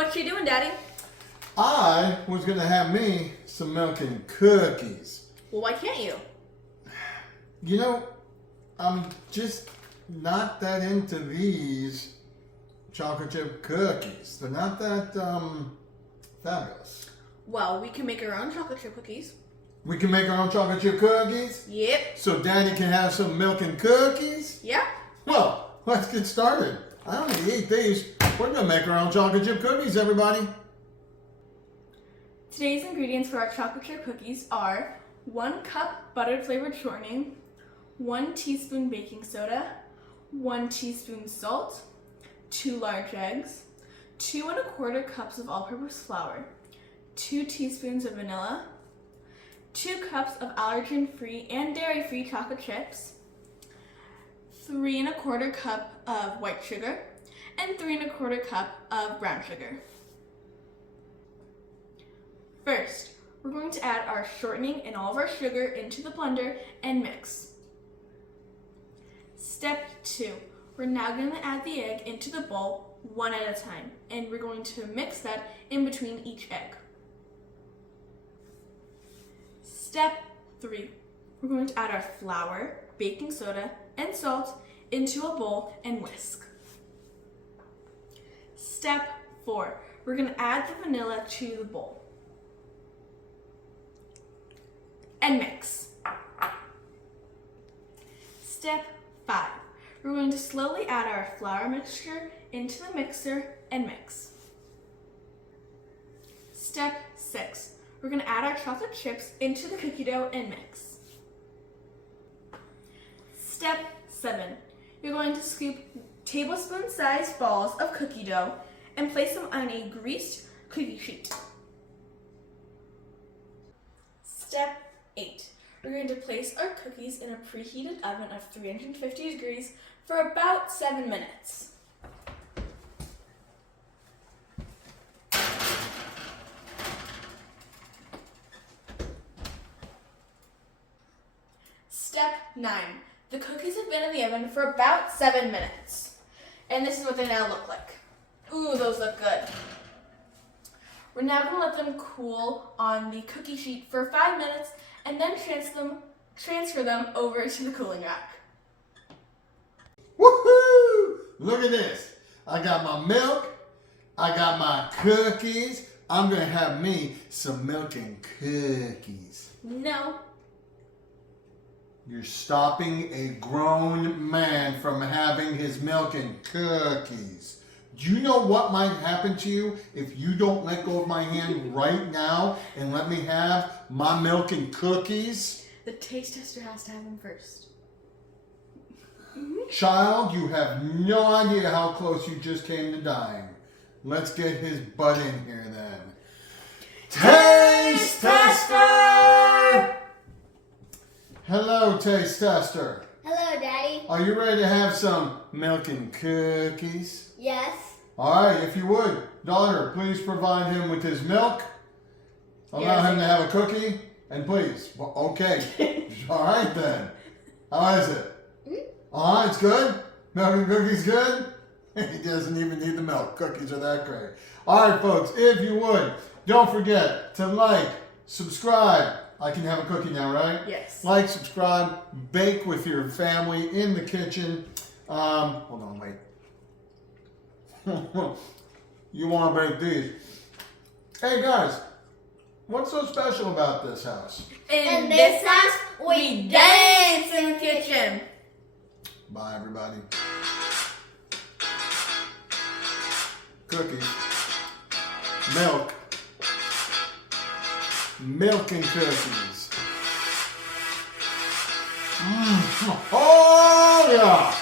What you doing, Daddy? I was going to have me some milk and cookies. Well, why can't you? You know, I'm just not that into these chocolate chip cookies. They're not that fabulous. Well, we can make our own chocolate chip cookies. We can make our own chocolate chip cookies? Yep. So Daddy can have some milk and cookies? Yeah. Well, let's get started. I only eat these. We're going to make our own chocolate chip cookies, everybody. Today's ingredients for our chocolate chip cookies are 1 cup buttered flavored shortening, 1 teaspoon baking soda, 1 teaspoon salt, 2 large eggs, 2 1/4 cups of all-purpose flour, 2 teaspoons of vanilla, 2 cups of allergen-free and dairy-free chocolate chips, 3 1/4 cup of white sugar, and 3 1/4 cup of brown sugar. First, we're going to add our shortening and all of our sugar into the blender and mix. Step 2, we're now going to add the egg into the bowl one at a time, and we're going to mix that in between each egg. Step 3, we're going to add our flour, baking soda, and salt into a bowl and whisk. Step 4, we're going to add the vanilla to the bowl and mix. Step 5, we're going to slowly add our flour mixture into the mixer and mix. Step 6, we're going to add our chocolate chips into the cookie dough and mix. Step 7, you're going to scoop tablespoon-sized balls of cookie dough and place them on a greased cookie sheet. Step 8, we're going to place our cookies in a preheated oven of 350 degrees for about 7 minutes. Step 9, the cookies have been in the oven for about 7 minutes. And this is what they now look like. Ooh, those look good. We're now going to let them cool on the cookie sheet for 5 minutes and then transfer them over to the cooling rack. Woohoo! Look at this. I got my milk. I got my cookies. I'm going to have me some milk and cookies. No. You're stopping a grown man from having his milk and cookies. Do you know what might happen to you if you don't let go of my hand right now and let me have my milk and cookies? The taste tester has to have them first. Child, you have no idea how close you just came to dying. Let's get his butt in here then. Taste Tester! Hello, Taste Tester. Hello, Daddy. Are you ready to have some milk and cookies? Yes. All right, if you would, daughter, please provide him with his milk. Allow him to have a cookie, and please, well, okay. All right then. How is it? All right, it's good. Milk and cookies good. He doesn't even need the milk. Cookies are that great. All right, folks, if you would, don't forget to like, subscribe. I can have a cookie now, right? Yes. Like, subscribe, bake with your family in the kitchen. Hold on, wait. You want to bake these. Hey guys, what's so special about this house? In this house, we dance in the kitchen. Bye everybody. Cookies. Milk. Milk and cookies. Oh yeah!